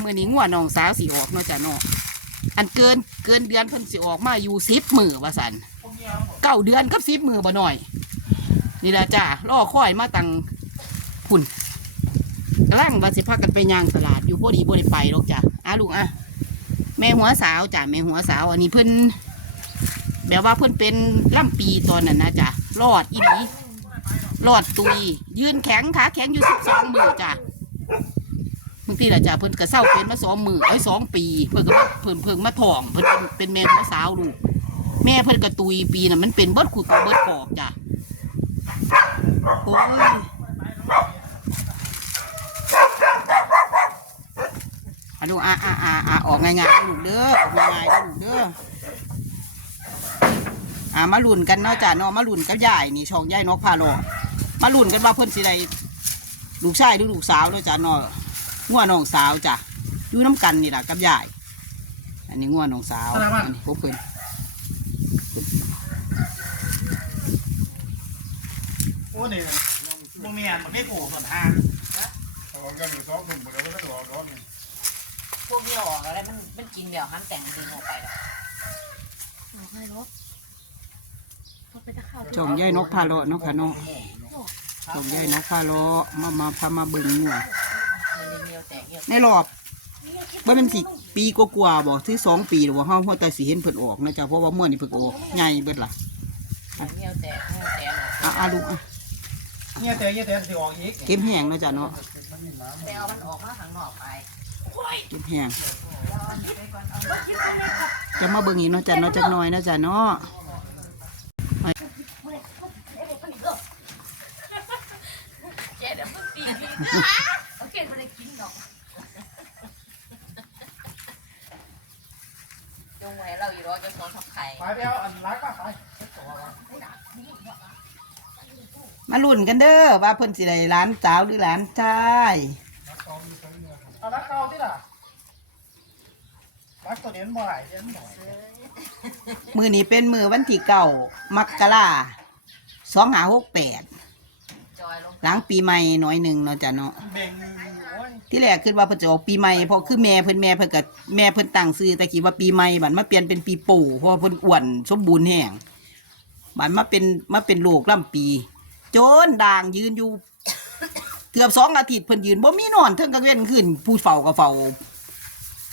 เมื้อนี้งัวน้องสาวสิออกเนาะจ้ะเนาะอันเกินเกินเดือนเพิ่นสิออกมาอยู่10มื้อว่าซั่นเก้าเดือนกับ10มื้อบ่น้อย นี่ละจ้ารอค่อยมาตังพุ่นกำลังว่าสิพากันไปย่างตลาดอยู่พอดีบ่ได้ไปหรอกจ้ะอะลูกอะแม่หัวสาวจ้ะแม่หัวสาว อันนี้เพิ่นแบบว่าเพิ่นเป็นล่ำปีตอนนั้นนะจ้ะรอดอีหลีรอดตุย ยืนแข็งขาแข็งอยู่สิบสองมือจ้ะ บางทีละจ้ะเพิ่นก็เศร้าเป็นมาสองมือไอ้สองปี เพิ่นก็มาเพิ่นเพิ่งมาถ่องเพิ่นเป็นเป็นแม่หัวสาวลูกแม่เพิ่นก็ตุยปีน่ะมันเป็นเบิดขุดเบิดปอกจ้ะโอ้ยอะดูอะอะอะอะออกง่ายๆลูกเด้อออกง่ายๆลูกเด้ออะมาลุ่นกันเนาะจ้ะเนาะมาลุ่นกับยายนี่ช่องยายนกพาโลมาลุ่นกันว่าเพิ่นสิได้ลูกชายหรือลูกสาวเนาะจ้ะเนาะ งัวน้องสาวจ้ะอยู่น้ำกันนี่แหละกับยาย อันนี้งัวน้องสาวอันนี้พวกเพิ่นโอ้เนี่ยบ่แม่นมันไม่โกส่วนห้าเอาออกกันอยู่สองคนหมดแล้วก็ต้องออกร้อนนี่พวกนี้ออกอะไรมันมันกินเดี๋ยวหันแต่งดึงออกไปแล้วไม่ลบเขาไปตะเข้าช่องยายนกพาโลเนาะค่ะเนาะช่องยายนกพาโลมามาพามาเบิ่งงัว ในรอบว่าเป็นสิปีกว่าๆบ่ที่สองปีหรือว่าเฮาเฮาแต่สิเห็นเพิ่นออกนะจ๊ะเพราะว่าม่วนนี่เพิ่นก็ออกใหญ่เบิดล่ะเนียวแตกเนียวแตกอะอะลูกอะเนี่ยแต่เนี่ยแต่สิออกอีกเก็บแห้งเนาะจ้ะเนาะไปเอามันออกมาข้างนอกไปเก็บแห้งจะมาเบิ่งอีกเนาะจ้ะเนาะจักหน่อยเนาะจ้ะเนาะเจ๊เดี๋ยวมึงตี พี่โอเคไม่ได้กินดอกจงไว้เราอยู่รอจะสอนทับไข่ไปไปเอาอันรักป่ะไปมาลุ้นกันเด้อว่าเพิ่นสิได้หลานสาวหรือหลานชายเอารักเก่าที่ล่ะรักตัวเด่นบ่ไหลเด่นบ่มื้อนี้เป็นมื้อวันที่เก้ามกรา2568จอยลงห ลังปีใหม่หน่อยหนึ่งเนาะจ้ะเนาะเบ่งโอ้ยที่แรกคิดว่าเพิ่นจะออกปีใหม่เพราะคือแม่เพิ่นแม่เพิ่นกับแม่เพิ่นตั้งซื้อแต่คิดว่าปีใหม่บัดมาเปลี่ยนเป็นปีปู่เพราะว่าเพิ่นอ้วนสมบูรณ์แห้งบัดมาเป็นมาเป็นโรคลำปี โจนด่างยืนอยู่ เกือบสองอาทิตย์เพิ่นยืนบ่มีนอนเทิงกลางเว้นขึ้นผู้เฝ้าก็เฝ้า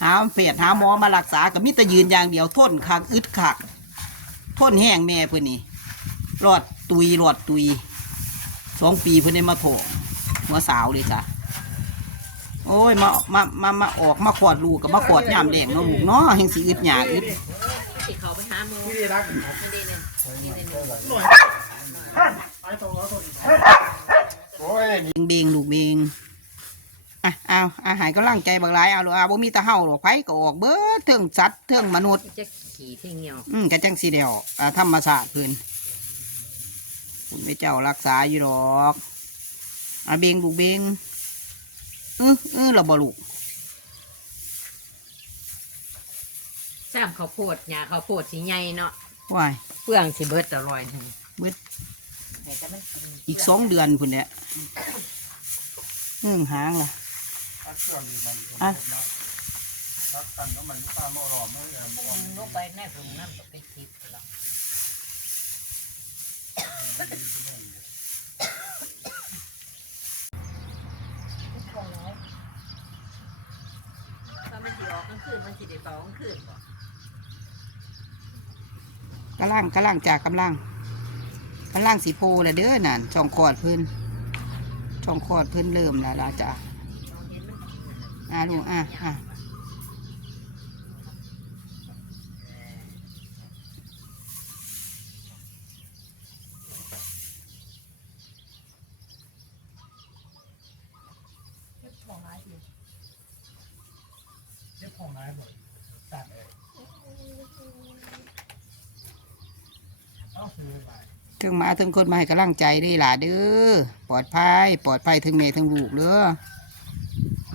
หาเพจหาหมอมารักษาก็มีแต่ยืนอย่างเดียวทนคักอึดคักทนแห้งแม่เพิ่นนี่รอดตุยรอดตุย สองปีเพิ่นได้มาโถงหัวสาวเลยจ้ะโอ้ยมามามามาออกมาขอดลูกกับมาขอดยามแดงเนาะลูกเนาะแห่งสีอึดหยาอึดติเขาไปหาโมที่ได้รักไม่ได้เลยกินเลยหน่วยไปตรงแล้วตัวนี้โอ้ยเบงเบงลูกเบงอะเอาอาหารก็ร่างใจบางรายเอาลูกอาบ่มีแตะเฮาหรอกไผก็ออกเบิดเทิงสัตว์เทิงมนุษย์จะขี่ที่เงียวอืมกะจังสีเดียวอ่าธรรมศาสตร์เพิ่น คุณพระเจ้ารักษาอยู่หรอกอะเบงลูกเบงเออเออเราบ่ลูกซ้ำข้าวโพดหญ้าข้าวโพดสีใหญ่เนาะว้ายเปลืองสิเบิดอร่อยหนึ่งเบิดแต่มันกินอีกสองเดือนพุ่นเนี่ยอืมหางล่ะรักเครื่องนี่มันอะรักกันแล้วมันตามมารอไม่แอมอ่อนลงไปแน่ถุงน้ำตกไปทิพย์แล้ว ถ้ามันสิออกกลางคืนมันสิได้เป่ากลางคืนบ่กำลังกำลังจากกำลังกำลังสีโพละเด้อนั่นช่องคอดเพิ่นช่องคอดเพิ่นเริ่มแล้วล่ะจ้ะอะลูกอะอะ เจ็บของนายดิเจ็บข องนายหมดตัดเลยเอาซื้อไปถึงมาถึงคนมาให้กำลังใจเด้อล่ะเด้อปลอดภัยปลอดภัยถึงแม่ถึงลูกเด้อ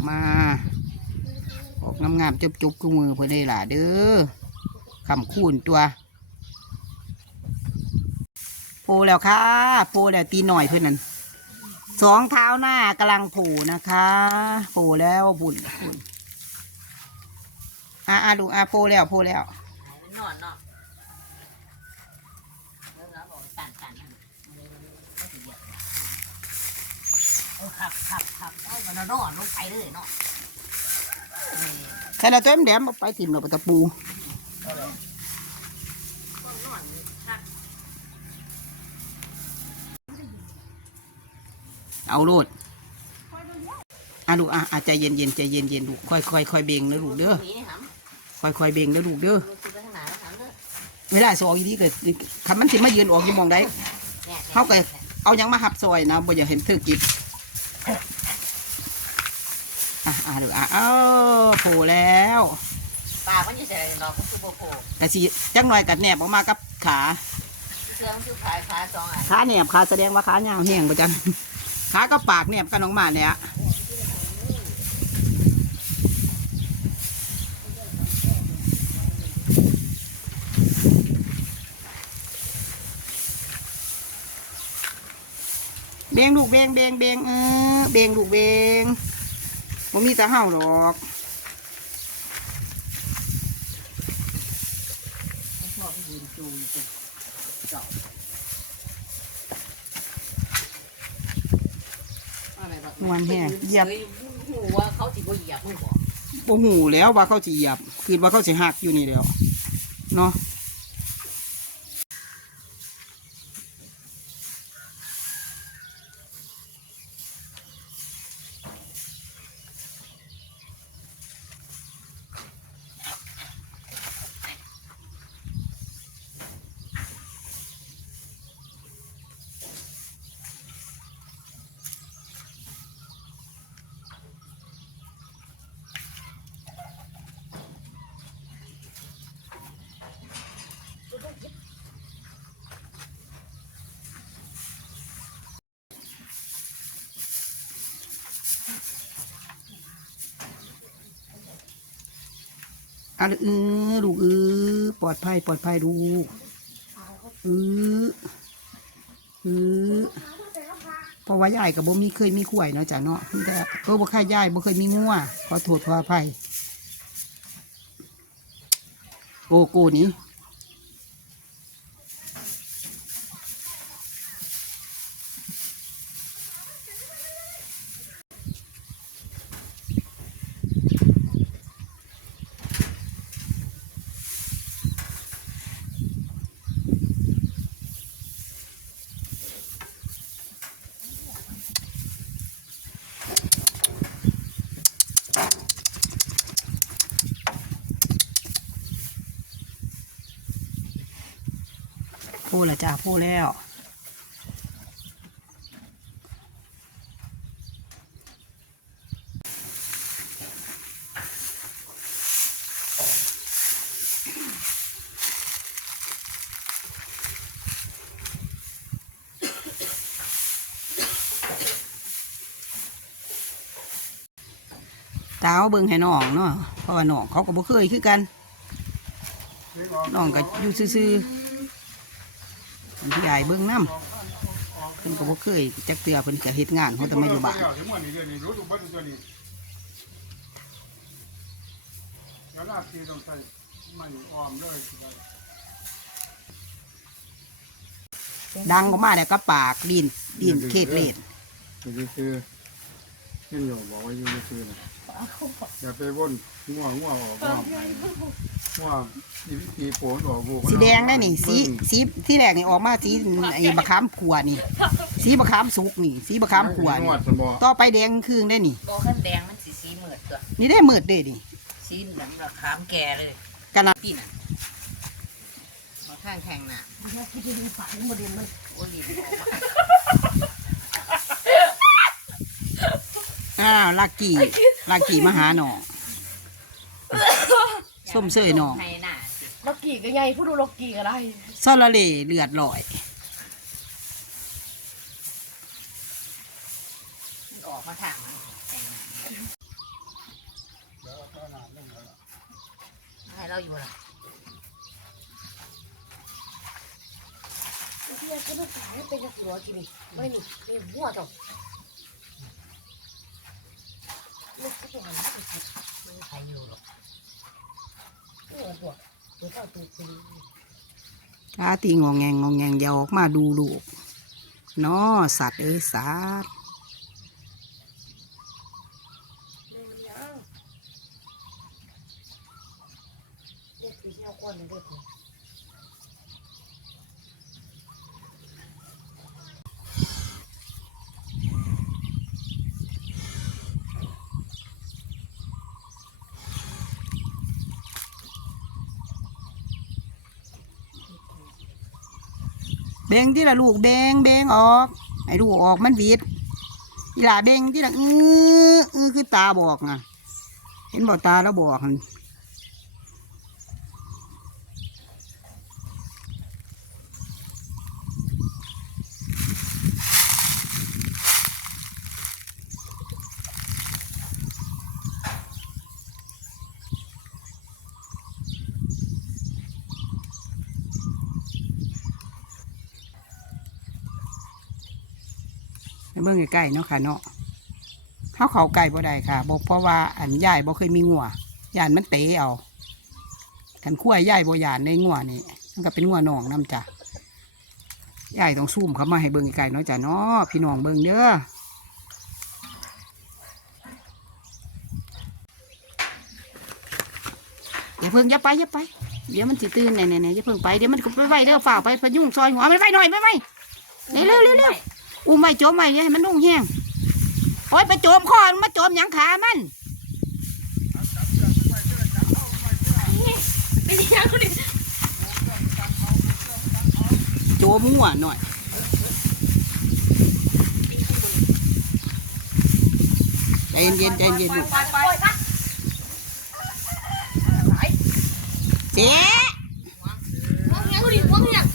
มาออกงามๆจุบๆกูมือเพิ่นได้ล่ะเด้อคำคูณตัว โพแล้วค่ะ โพแล้วตีหน่อยเพื่อนนั่นสองเท้าหน้ากำลังโผล่นะคะ โผล่แล้วบุญบุญ อ่าอ่าลูกอ่าโพแล้วโพแล้วนอนเนาะแล้วเราบอกตันตันนั่นมันเลยก็สิเหยียบเออขับขับขับเอามันนอนลงไปเลยเนาะเออใส่ละตัวแดมเอาไปถิ่มเราไปตะปูนอนขับเอาโลดอะลูกอะอะใจเย็นเย็นๆใจเย็นเย็นๆลูกค่อยค่อยค่อยเบ่งนะลูกเด้อผีนี่หำ ค่อยค่อยเบ่งนะลูกเด้อลูกคือไปข้างหน้าแล้วหำเด้อเวลาสออกอีดีเกิดคำมันสิมายืนออกอยู่หมองใดเนี่ยเขาก็เอาหยังมาหับซอยนะบ่อยากเห็นเธอกิบอะอะลูกอะเอ้าโผล่แล้วปากมันอยู่ใส่ดอกก็คือโบโผล่กะสิจังหน่อยกัดแหนบออกมากับขาเสื้อมันคือขายขาสองอันขาแหนบขาแสดงว่าขายาวแห้งประจันขากับปากแหนบกันออกมาเนี่ย เบงลูกเบงเบงเบงเออเบงลูกเบงบ่มีแต่เห่าหรอกมันชอบยืนจูงอยู่เจาะอะไรแบบนวลแห้งเหยียบฮ้หูว่าเขาสิบ่เหยียบมึงบอกบ่หูแล้วว่าเขาสิเหยียบ คือว่าเขาสิหักอยู่นี่แล้ว เนาะ อะเออลูกเออปลอดภัยปลอดภัยลูกเออเออเพราะว่ายายกับบ่มีเคยมีข่วยเนาะจ้ะเนาะแต่เออบ่ค่ายยายบ่เคยมีงัวขอโทษขออภัยโกโก้นี้ พูดและจ้าพูดแล้วตาเอาเบิ่งให้น้องเนาะเพราะว่าน้องเขาก็บ่เคยคือกันน้องก็อยู่ซื่อๆ เป็นพี่ใหญ่เบิ่งน้ำเพิ่นก็บ่เคยจักเตือเพิ่นก็เฮ็ดงานเขาแต่มาอยู่บ้านถึงวันนี้เดือนนี้านตัวนี้แล้วลาทีต้องใส่มันออมเลยดังออกมาแล้วก็ปากดินดินเขตเลดอยู่คือนี่อยู่บอกว่าอยู่คือนะ อย่าไปว่นงัวงัวออกงัวงัวอีปีโผล่ออกวัวสีแดงได้นี่ สีสีที่แรกนี่ออกมาสีไอ้บะขามขัวนี่ สีบะขามสุกนี่ สีบะขามขัวนนี่วดมันบอกต่อไปแดงครึ่งได้นี่บอกขั้นแดงมันสีสีเหมือดตัวนี่ได้มืดเด้นี่สีเหลืองแบบขามแก่เลยกันนะพี่น่ะมาข้างแข่งน่ะที่ดินฝันบดินมันโอ้ลีน ออกมาอ้าวลักกี้ลักกี้มาหาหนองส้มเสยหนองให้หน้าสิล็อกกี้ก็ไงผู้ดูล็อกกี้ก็ได้ซอละเลเลือดลอยมันออกมาทางนั้นแต่งหน้าให้เราอยู่ล่ะที่นี่ก็ต้องขายให้เป็นกระสัวกินไม่นี่นี่หัวต่อ มันขายอยู่หรอกโอ้บวกตัวเท่าตัวคุณตาตีงองแงงงองแงงยาวออกมาดูลูกน้อสัตว์เอ้ยสัตว์ บงที่ละลูกเบงเบงออกไอ้ลูกออกมันวีดอีหล่าเบงที่ละอื้ออื้อคือตาบอกนะเห็นบอกตาแล้วบอก เบิ่งใกล้ๆเนาะค่ะเนาะเขาเขาไก่บ่ได้ค่ะบอกเพราะว่าอันยายบ่เคยมีงัวยานมันเตะเอากันขั้วยายบ่ยานในงัวนี่มันก็เป็นงัวน้องนํจ้ะยายต้องซูมเข้ามาให้เบิ่งใกล้เนาะจ้ะเนาะพี่น้องเบิ่งเด้ออย่าเพิ่งอย่าไปอย่าไป เดี๋ยวมันสิตื่นไหนๆๆอย่าเพิ่งไปเดี๋ยวมันก็ไปไว้เด้อฝ่าไปพยุ่งซอยหัวไปไปหน่อยไปไปเร็วๆเร็วๆ อุ้มไม่โจมไม่อย่าให้มันนุ่งแห้งโอ้ยไปโจมคอมันมาโจมหยังขามันเป็นยังคนนี้โจมหัวหน่อยใจเย็นๆใจเย็นๆลูกปล่อยปล่อยปเจ๊ มองยังคนนี้มองยัง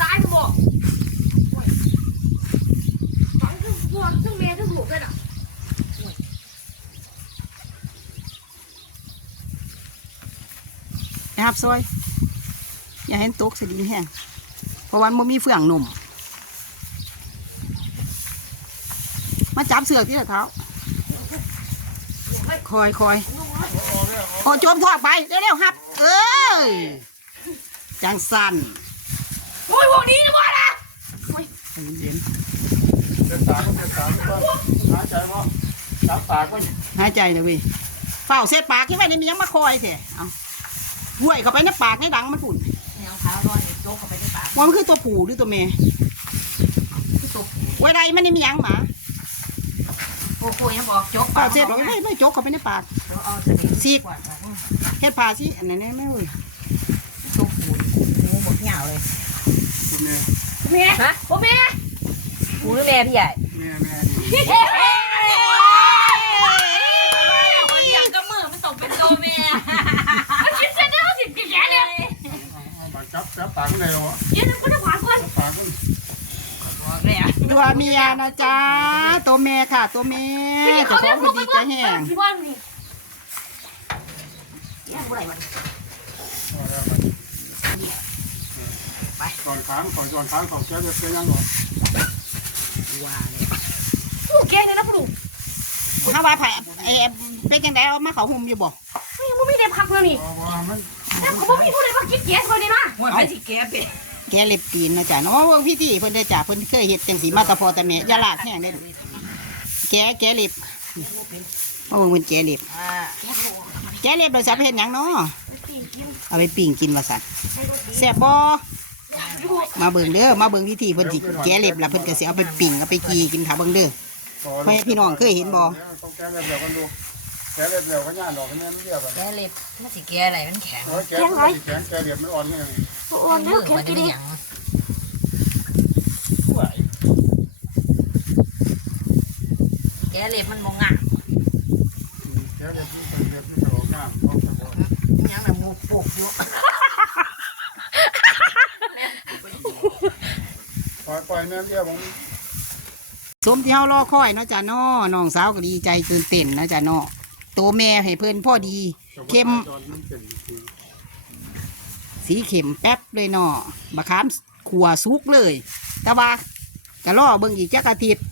ตายจะบอกฝังทั้งวัวทั้งแม่ทั้งลูกเลยน่ะ นะครับ ซอย อย่าให้มันตกสดินแห้งเพราะวันมันมีเฟืองหนุ่มมาจับเสือกที่เท้าคอยคอยโอ้โจมทอดไปเร็วๆครับ เอ้ยจังสันโอ้ยพวกนี้นะบ่นะใจเย็นเจ็ดสามเจ็ดสามก็หายใจว่าจับปากก็หายใจเลยเว้ยเฝ้าเสียปากที่ไว้ในมียังมาคอยเถอะเอา ห้วยเข้าไปในปากในดังมันฝุ่นแนวเท้านอนโจกเข้าไปในปากว่ามันคือตัวผู้หรือตัวเมย์คือตกไว้ใดมันนี่มียังหมาปูปูยังบอกโจกเฝ้าเสียปากไม่ไม่จกเข้าไปในปาก เอาสนิทซีก กว่าเฮ็ดปลาสิอันนั้นแม่เว้ยตกปูปูหมดเหงาเลยแม่แม่ฮะพ่อแม่ปูหรือแม่พี่ใหญ่แม่แม่นี่คนเลี้ยงก็มือมันตกเป็นตัวแม่มันคิดเสร็จแล้วสิแย่เลย เอาปาก จับจับปากข้างในเราอะเดี๋ยวนะคุณจะผ่านก่อนจับปากก็บอกเลยอะตัวเมียนะจ๊ะตัวแม่ค่ะ ตัวแม่เจ้าของคนดีใจแห้งที่บ้านนี่ยังบ่ได้มันพอแล้วไปก่อนค้างก่อนก่อนค้างของแกจะเป็นยังก่อนว่าผู้แกเนี่ยนะผู้ดูถ้าว่าไผ่เออเป็นจังไดเอามาเขาหุ่มอยู่บ่ไม่ยังไม่ได้พักเลยนี่อ๋อว่ามัน แล้วเขาบอกมีผู้ใดมาคิดแย่คนนี้นะหมดไปสิแกเป็นแกเล็บตีนนะจ๊ะเนาะเบิ่งพี่ที่เพิ่นได้อจ้ะเพิ่นเคยเฮ็ดจังสีมาแตะพอแต่แม่อย่าลากแห้งได้อลูกแกแกเล็บมาเบิ่งเพิ่นแกเล็บ อ่าแกเล็บเราจะไปเฮ็ดหยังเนาะเอาไปปิ้งกินว่าซั่นแซ่บบ่มาเบิ่งเด้อมาเบิ่งวิธีเพิ่นสิแกเล็บแล้วเพิ่นก็สิเอาไปปิ้งเอาไปกีกินถ้าเบิ่งเด้อพ่อแม่พี่น้องเคยเห็นบ่ต้องแกเล็บเร็วกันดู แกเล็บเร็วก็ย่านดอกแม่มันเรียบอะแกเล็บมันสิแกอะไรมันแข็งโอ้ยแกมันแข็งแกเล็บมันอ่อนนี่โอ้ยแล้วแค่มันกินได้ดิยังไหวแกเล็บมันมองงะแกเล็บมันเล็บมันออกงามออกจากบ่ยังน่ะมูปกอยู่ปล่อยปล่อยแม่เรียบผมสมที่เฮารอคอยเนาะจ้ะเนาะน้องสาวก็ดีใจตื่นเต้นนะจ้ะเนาะ โตแม่ให้เพิ่นพอดี เข้มจอนมันเป็นคือสีเข็มแป๊บเลยเนาะบะขามขัวสุกเลย แต่ว่าก็รอเบิ่งอีกจักอาทิตย์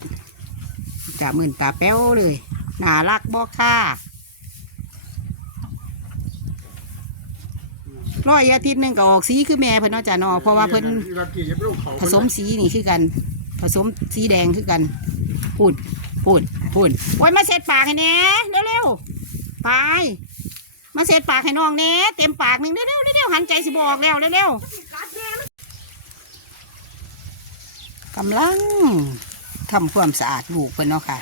จะมื่นตาแป้วเลยน่ารักบ่ค่ะรออีกอาทิตย์หนึงก็ออกสีคือแม่เพิ่นเนาะจ้ะเนาะเพราะว่าเพิ่นลักกี้จะไปลงเขาผสมสีนี่คือกัน ผสมสีแดงคือกันพูดพูดพูดโอ้ยมาเสร็จปากให้แหน่เร็วๆ ไป มาเสร็จปากให้น้องแน่เต็มปากหนึ่งเร็วๆเร็วๆหันใจสิบอกแล้วเร็วๆกำลังทำความสะอาดลูกเพิ่นเนาะค่ะ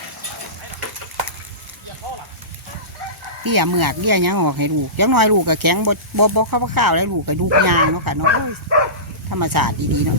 เลี่ยเมือกเลี่ยยังออกให้ลูกยังน้อยลูกก็แข็งบ่บ่บ่เข้าวข้าวแล้วลูกก็ดูกยางเนาะค่ะเนาะโอ้ยธรรมชาติดีๆเนาะ